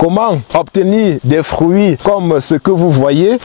Comment obtenir des fruits comme ce que vous voyez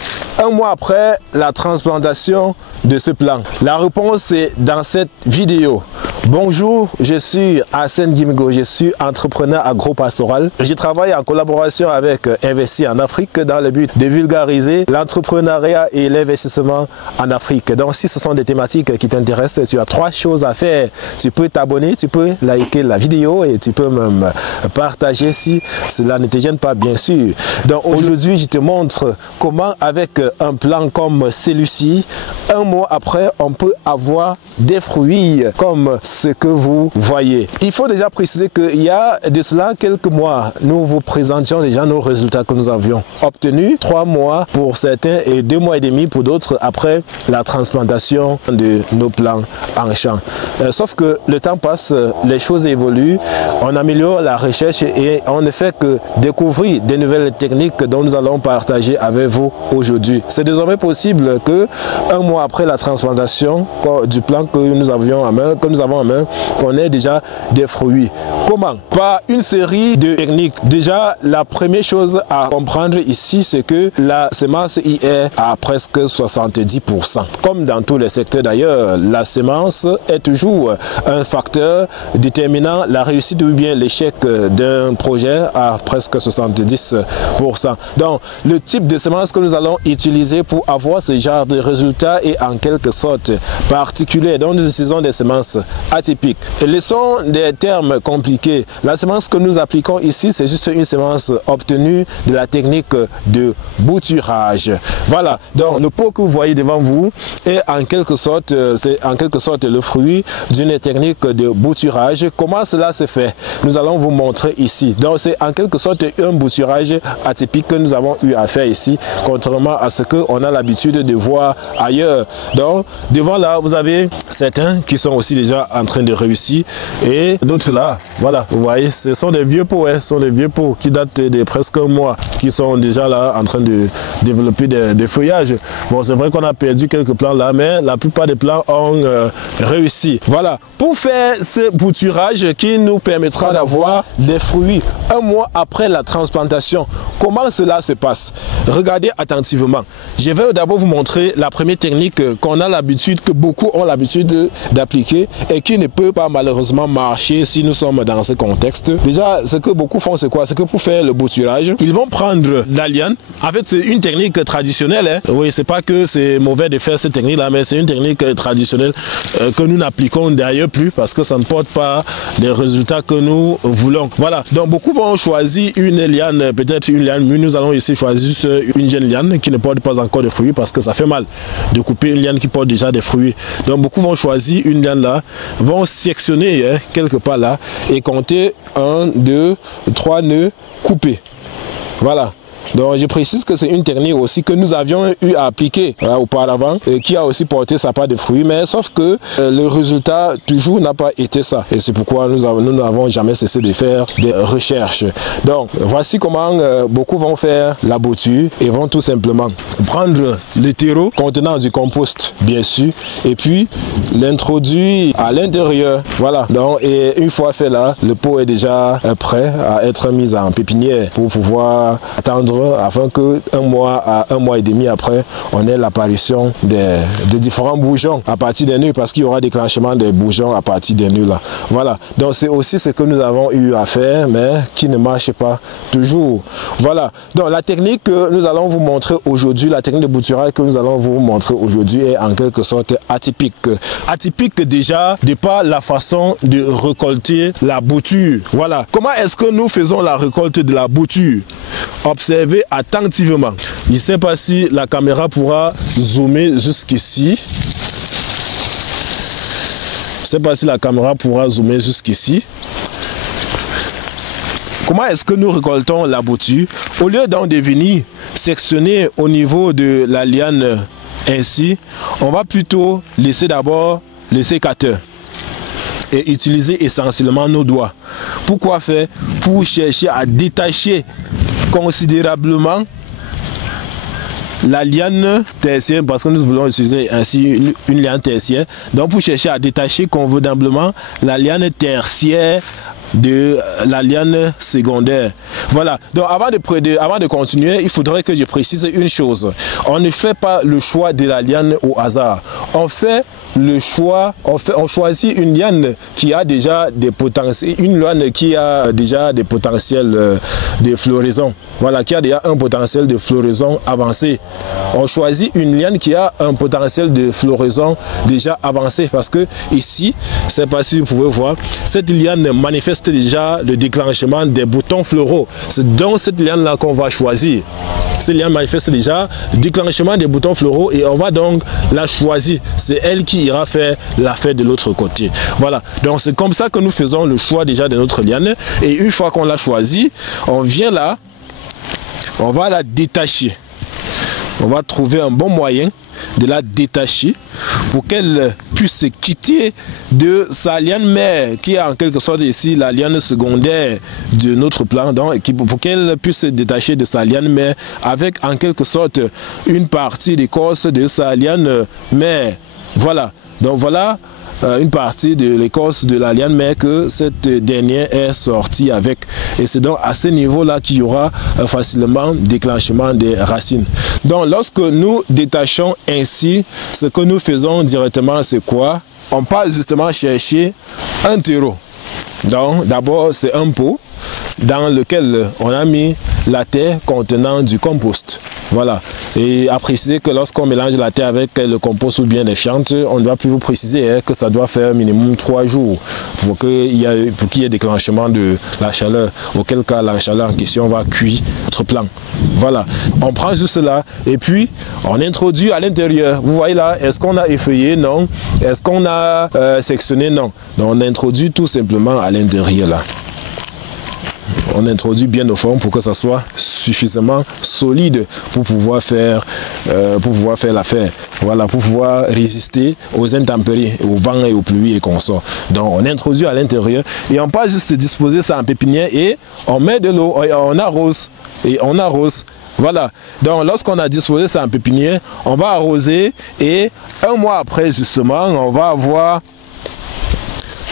un mois après la transplantation de ce plant? La réponse est dans cette vidéo. Bonjour, je suis Hassan Gimigo, je suis entrepreneur agropastoral. Je travaille en collaboration avec Investir en Afrique dans le but de vulgariser l'entrepreneuriat et l'investissement en Afrique. Donc si ce sont des thématiques qui t'intéressent, tu as 3 choses à faire. Tu peux t'abonner, tu peux liker la vidéo et tu peux même partager si cela ne te gêne pas, bien sûr. Donc aujourd'hui, je te montre comment avec un plan comme celui-ci, un mois après, on peut avoir des fruits comme ce que vous voyez. Il faut déjà préciser qu'il y a de cela quelques mois, nous vous présentions déjà nos résultats que nous avions obtenus. 3 mois pour certains et 2 mois et demi pour d'autres après la transplantation de nos plants en champ. Sauf que le temps passe, les choses évoluent, on améliore la recherche et on ne fait que découvrir des nouvelles techniques dont nous allons partager avec vous aujourd'hui. C'est désormais possible que un mois après la transplantation du plan que nous avons en main, qu'on ait déjà des fruits. Comment? Par une série de techniques. Déjà, la première chose à comprendre ici, c'est que la semence y est à presque 70%. Comme dans tous les secteurs d'ailleurs, la semence est toujours un facteur déterminant la réussite ou bien l'échec d'un projet à presque 70%. Donc, le type de semence que nous allons utiliser pour avoir ce genre de résultats est en quelque sorte particulier. Donc, nous utilisons des semences atypiques. Laissons des termes compliqués. La semence que nous appliquons ici, c'est juste une semence obtenue de la technique de bouturage. Voilà. Donc, le pot que vous voyez devant vous est en quelque sorte, le fruit d'une technique de bouturage. Comment cela se fait? Nous allons vous montrer ici. Donc, c'est en quelque sorte un bouturage atypique que nous avons eu à faire ici, contrairement à ce qu'on a l'habitude de voir ailleurs. Donc, devant là, vous avez certains qui sont aussi déjà en train de réussir et d'autres là, voilà, vous voyez, ce sont des vieux pots, ce sont des vieux pots qui datent de presque un mois, qui sont déjà là en train de développer des feuillages. Bon, c'est vrai qu'on a perdu quelques plants là, mais la plupart des plants ont réussi. Voilà, pour faire ce bouturage qui nous permettra d'avoir des fruits un mois après la transplantation, comment cela se passe? Regardez attentivement. Je vais d'abord vous montrer la première technique qu'on a l'habitude, que beaucoup ont l'habitude d'appliquer et qui ne peut pas malheureusement marcher si nous sommes dans ce contexte. Déjà, ce que beaucoup font, c'est quoi? C'est que pour faire le bouturage, ils vont prendre la liane. En fait, c'est une technique traditionnelle. Hein. Oui, c'est pas que c'est mauvais de faire cette technique-là, mais c'est une technique traditionnelle que nous n'appliquons d'ailleurs plus parce que ça ne porte pas les résultats que nous voulons. Voilà. Donc, beaucoup vont choisir une liane, peut-être une liane, mais nous allons ici choisir une jeune liane qui ne porte pas encore de fruits parce que ça fait mal de couper une liane qui porte déjà des fruits. Donc, beaucoup vont choisir une liane là, vont sectionner quelque part là et compter 1, 2, 3 nœuds coupés. Voilà. Donc je précise que c'est une technique aussi que nous avions eu à appliquer auparavant et qui a aussi porté sa part de fruits, mais sauf que le résultat toujours n'a pas été ça. Et c'est pourquoi nous n'avons jamais cessé de faire des recherches. Donc voici comment beaucoup vont faire la bouture et vont tout simplement prendre le terreau contenant du compost bien sûr et puis l'introduire à l'intérieur. Voilà. Donc et une fois fait là, le pot est déjà prêt à être mis en pépinière pour pouvoir attendre afin que un mois à un mois et demi après, on ait l'apparition de différents bourgeons à partir des nœuds parce qu'il y aura déclenchement des bourgeons à partir des nœuds là. Voilà. Donc c'est aussi ce que nous avons eu à faire, mais qui ne marche pas toujours. Voilà. Donc la technique que nous allons vous montrer aujourd'hui, la technique de bouturage que nous allons vous montrer aujourd'hui est en quelque sorte atypique. Atypique déjà de par la façon de récolter la bouture. Voilà. Comment est-ce que nous faisons la récolte de la bouture? Observez attentivement. Je ne sais pas si la caméra pourra zoomer jusqu'ici. Je ne sais pas si la caméra pourra zoomer jusqu'ici. Comment est-ce que nous récoltons la bouture? Au lieu d'en devenir sectionner au niveau de la liane ainsi, on va plutôt laisser d'abord le sécateur et utiliser essentiellement nos doigts. Pourquoi faire? Pour chercher à détacher considérablement la liane tertiaire, parce que nous voulons utiliser ainsi une liane tertiaire. Donc pour chercher à détacher convenablement la liane tertiaire de la liane secondaire. Voilà, donc avant de continuer, il faudrait que je précise une chose. On ne fait pas le choix de la liane au hasard. On fait le choix, on choisit une liane qui a déjà des potentiels, de floraison. Voilà, qui a déjà un potentiel de floraison avancé. On choisit une liane qui a un potentiel de floraison déjà avancé parce que ici, c'est pas si vous pouvez voir, cette liane manifeste déjà le déclenchement des boutons floraux. C'est donc cette liane là qu'on va choisir. Cette liane manifeste déjà le déclenchement des boutons floraux et on va donc la choisir. C'est elle qui ira faire l'affaire de l'autre côté. Voilà, donc c'est comme ça que nous faisons le choix déjà de notre liane et une fois qu'on l'a choisie, on vient là, on va la détacher. On va trouver un bon moyen de la détacher pour qu'elle puisse quitter de sa liane mère qui est en quelque sorte ici la liane secondaire de notre plan, donc pour qu'elle puisse se détacher de sa liane mère avec en quelque sorte une partie d'écorce de sa liane mère. Voilà, donc voilà une partie de l'écorce de la liane mère que cette dernière est sortie avec. Et c'est donc à ce niveau-là qu'il y aura facilement déclenchement des racines. Donc lorsque nous détachons ainsi, ce que nous faisons directement, c'est quoi? On part justement chercher un terreau. Donc d'abord c'est un pot dans lequel on a mis la terre contenant du compost. Voilà, et à préciser que lorsqu'on mélange la terre avec le compost ou bien les fientes, on doit plus vous préciser que ça doit faire minimum 3 jours pour qu'il y ait déclenchement de la chaleur, auquel cas la chaleur en question va cuire notre plant. Voilà, on prend juste cela et puis on introduit à l'intérieur. Vous voyez là, est-ce qu'on a effeuillé? Non. Est-ce qu'on a sectionné? Non. Donc on introduit tout simplement à l'intérieur là. On introduit bien au fond pour que ça soit suffisamment solide pour pouvoir faire l'affaire. Voilà, pour pouvoir résister aux intempéries, au vent et aux pluies et consorts. Donc on introduit à l'intérieur et on peut juste disposer ça en pépinière et on met de l'eau, on arrose et on arrose. Voilà, donc lorsqu'on a disposé ça en pépinière, on va arroser et un mois après justement, on va avoir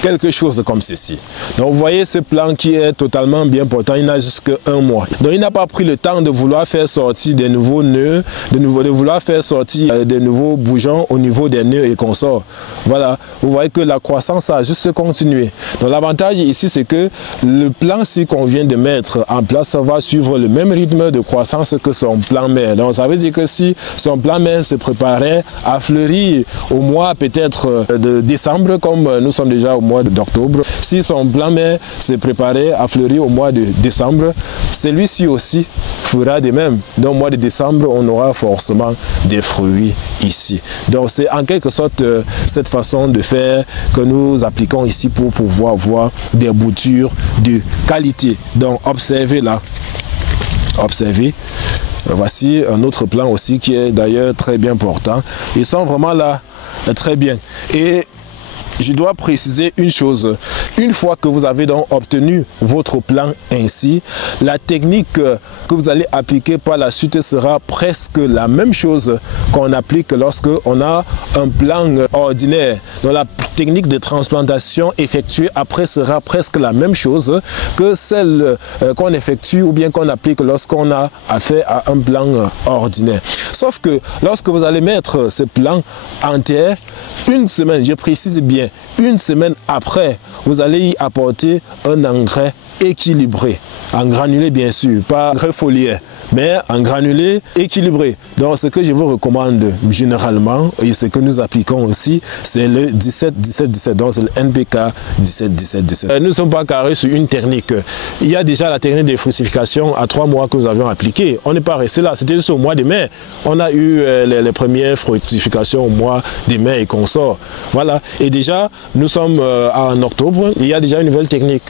quelque chose comme ceci. Donc vous voyez ce plan qui est totalement bien portant, il n'a jusque un mois. Donc il n'a pas pris le temps de vouloir faire sortir des nouveaux nœuds, de vouloir faire sortir des nouveaux bourgeons au niveau des nœuds et consorts. Voilà, vous voyez que la croissance a juste continué. Donc l'avantage ici c'est que le plan-ci qu'on vient de mettre en place va suivre le même rythme de croissance que son plan mère. Donc ça veut dire que si son plan mère se préparait à fleurir au mois peut-être de décembre, comme nous sommes déjà au mois d'octobre, si son plan mère s'est préparé à fleurir au mois de décembre, celui-ci aussi fera de même. Donc au mois de décembre, on aura forcément des fruits ici. Donc c'est en quelque sorte cette façon de faire que nous appliquons ici pour pouvoir avoir des boutures de qualité. Donc observez là, observez. Voici un autre plan aussi qui est d'ailleurs très bien portant. Ils sont vraiment là très bien. Et je dois préciser une chose, une fois que vous avez donc obtenu votre plan ainsi, la technique que vous allez appliquer par la suite sera presque la même chose qu'on applique lorsque on a un plan ordinaire. Donc la technique de transplantation effectuée après sera presque la même chose que celle qu'on effectue ou bien qu'on applique lorsqu'on a affaire à un plan ordinaire. Sauf que lorsque vous allez mettre ce plan en terre, une semaine, je précise bien, une semaine après, vous allez y apporter un engrais équilibré, en granulé bien sûr, pas engrais foliaire, mais en granulé équilibré. Donc ce que je vous recommande généralement, et ce que nous appliquons aussi, c'est le 17-17-17, donc c'est le NPK 17-17-17. Nous ne sommes pas carrés sur une technique. Il y a déjà la technique de fructification à 3 mois que nous avions appliquée. On n'est pas resté là, c'était juste au mois de mai. On a eu les premières fructifications au mois de mai et consorts. Voilà, et déjà nous sommes en octobre, il y a déjà une nouvelle technique.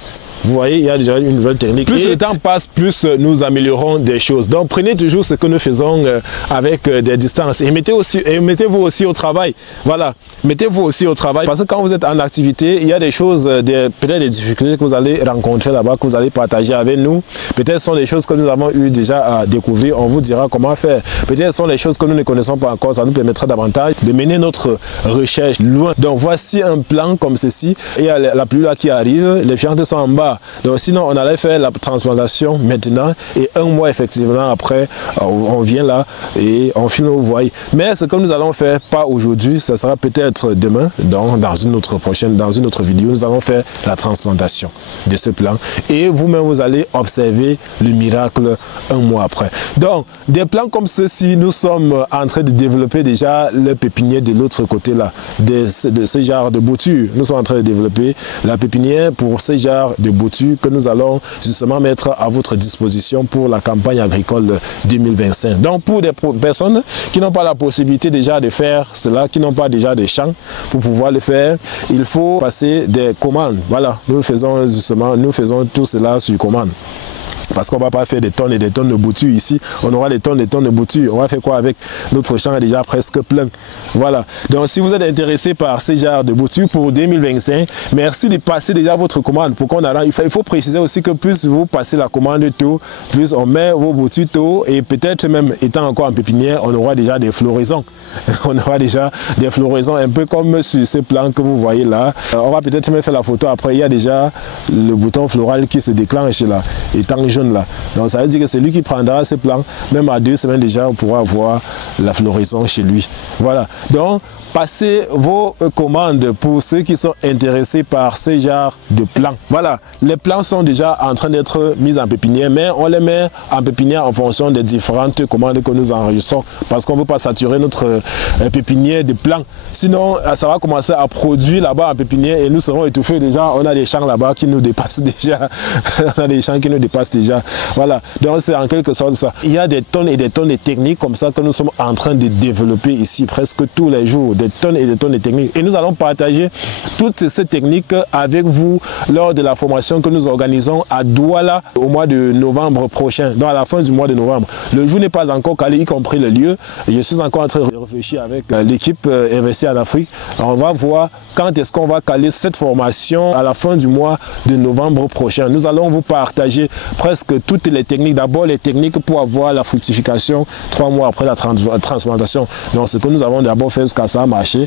Vous voyez, il y a déjà une nouvelle technique. Plus le temps passe, plus nous améliorons des choses. Donc prenez toujours ce que nous faisons avec des distances et mettez-vous aussi au travail. Voilà, mettez-vous aussi au travail parce que quand vous êtes en activité, il y a des choses, peut-être des difficultés que vous allez rencontrer là-bas, que vous allez partager avec nous. Peut-être ce sont des choses que nous avons eu déjà à découvrir, on vous dira comment faire. Peut-être ce sont des choses que nous ne connaissons pas encore, ça nous permettra davantage de mener notre recherche loin. Donc voici un plan comme ceci. Il y a la pluie là qui arrive, les fientes sont en bas. Donc sinon, on allait faire la transplantation maintenant et un mois effectivement après, on vient là et on filme au voile. Mais ce que nous allons faire, pas aujourd'hui, ça sera peut-être demain, donc dans une autre vidéo, nous allons faire la transplantation de ce plan et vous-même vous allez observer le miracle un mois après. Donc des plans comme ceci, nous sommes en train de développer déjà le pépinière de l'autre côté là, de ce genre de boutures. Nous sommes en train de développer la pépinière pour ce genre de boutures que nous allons justement mettre à votre disposition pour la campagne agricole 2025. Donc pour des personnes qui n'ont pas la possibilité déjà de faire cela, qui n'ont pas déjà des champs pour pouvoir le faire, il faut passer des commandes. Voilà, nous faisons tout cela sur commande. Parce qu'on ne va pas faire des tonnes et des tonnes de boutures ici. On aura des tonnes et des tonnes de boutures. On va faire quoi avec notre champ est déjà presque plein. Voilà. Donc si vous êtes intéressé par ce genre de boutures pour 2025, merci de passer déjà votre commande. Pour qu'on il faut préciser aussi que plus vous passez la commande tôt, plus on met vos boutures tôt et peut-être même étant encore en pépinière, on aura déjà des floraisons. On aura déjà des floraisons un peu comme sur ce plan que vous voyez là. On va peut-être même faire la photo après. Il y a déjà le bouton floral qui se déclenche là, étant jaune là. Donc ça veut dire que c'est lui qui prendra ce plan. Même à 2 semaines déjà, on pourra avoir la floraison chez lui. Voilà. Donc passez vos commandes pour ceux qui sont intéressés par ce genre de plans. Voilà. Les plans sont déjà en train d'être mis en pépinière, mais on les met en pépinière en fonction des différentes commandes que nous enregistrons parce qu'on ne veut pas saturer notre pépinière de plants. Sinon, ça va commencer à produire là-bas en pépinière et nous serons étouffés déjà. On a des champs là-bas qui nous dépassent déjà. On a des champs qui nous dépassent déjà. Voilà. Donc, c'est en quelque sorte ça. Il y a des tonnes et des tonnes de techniques comme ça que nous sommes en train de développer ici presque tous les jours. Des tonnes et des tonnes de techniques. Et nous allons partager toutes ces techniques avec vous lors de la formation que nous organisons à Douala au mois de novembre prochain. Donc, à la fin du mois de novembre. Le jour n'est pas encore calé, y compris le lieu. Je suis encore en train de réfléchir avec l'équipe investie en Afrique. On va voir quand est-ce qu'on va caler cette formation à la fin du mois de novembre prochain. Nous allons vous partager presque toutes les techniques. D'abord les techniques pour avoir la fructification 3 mois après la transplantation. Donc ce que nous avons d'abord fait jusqu'à ça a marché.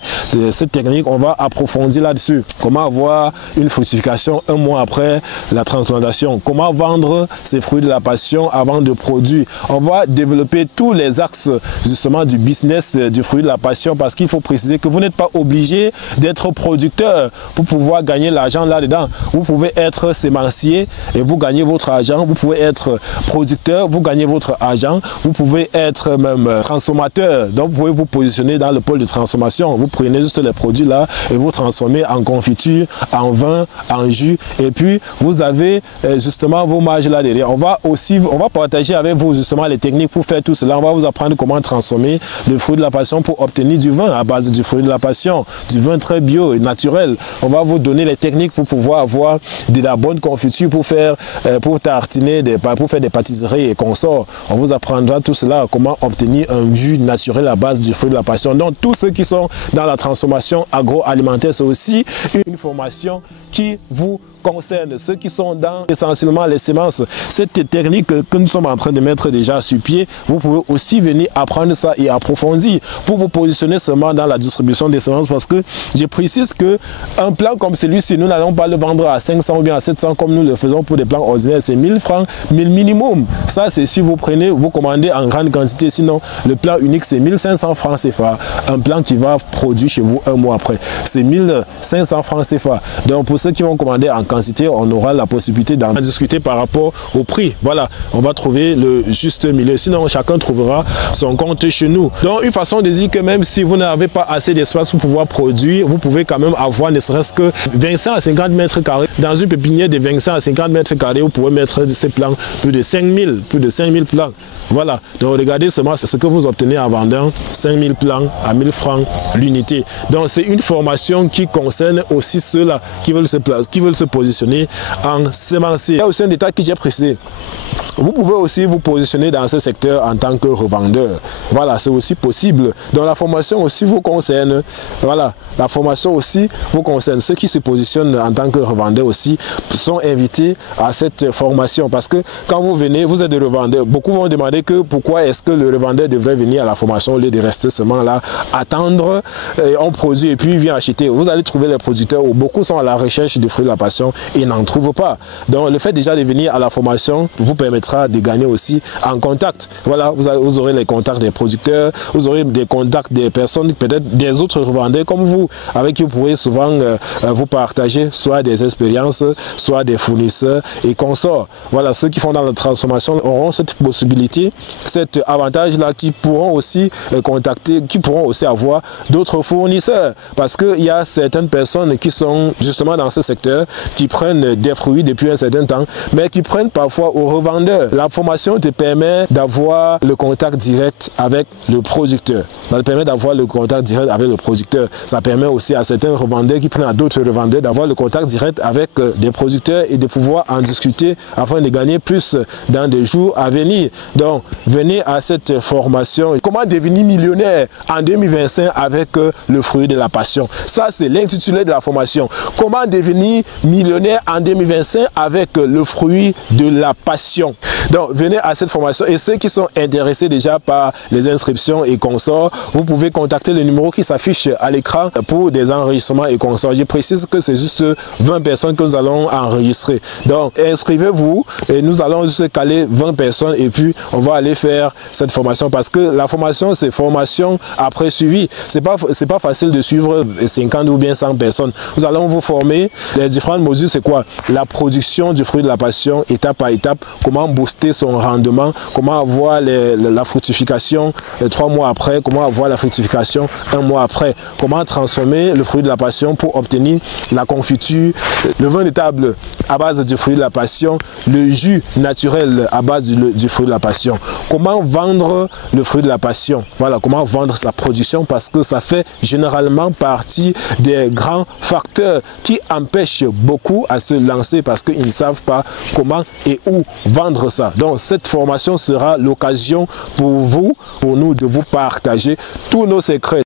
Cette technique, on va approfondir là-dessus. Comment avoir une fructification 1 mois après la transplantation. Comment vendre ces fruits de la passion avant de produire. On va développer tous les axes justement du business du fruit de la passion parce qu'il faut préciser que vous n'êtes pas obligé d'être producteur pour pouvoir gagner l'argent là-dedans. Vous pouvez être sémencier et vous gagnez votre argent. Vous pouvez être producteur, vous gagnez votre argent. Vous pouvez être même transformateur. Donc vous pouvez vous positionner dans le pôle de transformation. Vous prenez juste les produits là et vous transformez en confiture, en vin, en jus. Et puis vous avez justement vos marges là derrière. On va partager avec vous justement les techniques pour faire tout cela. On va vous apprendre comment transformer le fruit de la passion pour obtenir du vin à base du fruit de la passion, du vin très bio et naturel. On va vous donner les techniques pour pouvoir avoir de la bonne confiture pour faire, pour tartiner, pour faire des pâtisseries et consorts. On vous apprendra tout cela, comment obtenir un jus naturel à base du fruit de la passion. Donc tous ceux qui sont dans la transformation agroalimentaire, c'est aussi une formation qui vous concerne ceux qui sont dans essentiellement les semences. Cette technique que nous sommes en train de mettre déjà sur pied, vous pouvez aussi venir apprendre ça et approfondir pour vous positionner seulement dans la distribution des semences parce que je précise que un plan comme celui-ci, nous n'allons pas le vendre à 500 ou bien à 700 comme nous le faisons pour des plans ordinaires. C'est 1000 francs, 1000 minimum. Ça, c'est si vous prenez, vous commandez en grande quantité. Sinon, le plan unique, c'est 1500 francs CFA. Un plan qui va produire chez vous 1 mois après. C'est 1500 francs CFA. Donc, pour ceux qui vont commander en quantité, on aura la possibilité d'en discuter par rapport au prix. Voilà, on va trouver le juste milieu. Sinon, chacun trouvera son compte chez nous. Donc, une façon de dire que même si vous n'avez pas assez d'espace pour pouvoir produire, vous pouvez quand même avoir ne serait-ce que 25 à 50 mètres carrés. Dans une pépinière de 25 à 50 mètres carrés, vous pouvez mettre ces plants, plus de 5000 plants. Voilà, donc regardez seulement ce que vous obtenez en vendant 5000 plants à 1000 francs l'unité. Donc, c'est une formation qui concerne aussi ceux-là qui veulent se positionner en semencier. Il y a aussi un détail que j'ai précisé. Vous pouvez aussi vous positionner dans ce secteur en tant que revendeur. Voilà, c'est aussi possible. Donc la formation aussi vous concerne. Voilà, la formation aussi vous concerne. Ceux qui se positionnent en tant que revendeur aussi sont invités à cette formation. Parce que quand vous venez, vous êtes des revendeurs. Beaucoup vont demander que pourquoi est-ce que le revendeur devrait venir à la formation au lieu de rester seulement là, attendre, on produit et puis il vient acheter. Vous allez trouver les producteurs où beaucoup sont à la recherche du fruit de la passion et n'en trouvent pas. Donc le fait déjà de venir à la formation vous permettra de gagner aussi en contact. Voilà, vous aurez les contacts des producteurs, vous aurez des contacts des personnes, peut-être des autres revendeurs comme vous, avec qui vous pourrez souvent vous partager soit des expériences, soit des fournisseurs et consorts. Voilà, ceux qui font dans la transformation auront cette possibilité, cet avantage-là, qui pourront aussi contacter, qui pourront aussi avoir d'autres fournisseurs. Parce qu'il y a certaines personnes qui sont justement dans ce secteur, qui prennent des fruits depuis un certain temps, mais qui prennent parfois aux revendeurs. La formation te permet d'avoir le contact direct avec le producteur. Ça te permet d'avoir le contact direct avec le producteur. Ça permet aussi à certains revendeurs qui prennent à d'autres revendeurs d'avoir le contact direct avec des producteurs et de pouvoir en discuter afin de gagner plus dans des jours à venir. Donc, venez à cette formation. Comment devenir millionnaire en 2025 avec le fruit de la passion? Ça, c'est l'intitulé de la formation. Comment devenir millionnaire en 2025 avec le fruit de la passion? Donc, venez à cette formation. Et ceux qui sont intéressés déjà par les inscriptions et consorts, vous pouvez contacter le numéro qui s'affiche à l'écran pour des enregistrements et consorts. Je précise que c'est juste 20 personnes que nous allons enregistrer. Donc, inscrivez-vous et nous allons juste caler 20 personnes et puis on va aller faire cette formation parce que la formation, c'est formation après suivi. C'est pas facile de suivre 50 ou bien 100 personnes. Nous allons vous former. Les différentes mesures, c'est quoi? La production du fruit de la passion, étape par étape. Comment booster son rendement, comment avoir la fructification 3 mois après, comment avoir la fructification 1 mois après, comment transformer le fruit de la passion pour obtenir la confiture, le vin de table à base du fruit de la passion, le jus naturel à base du fruit de la passion, comment vendre le fruit de la passion, voilà, comment vendre sa production parce que ça fait généralement partie des grands facteurs qui empêchent beaucoup à se lancer parce qu'ils ne savent pas comment et où vendre ça. Donc cette formation sera l'occasion pour vous, pour nous de vous partager tous nos secrets.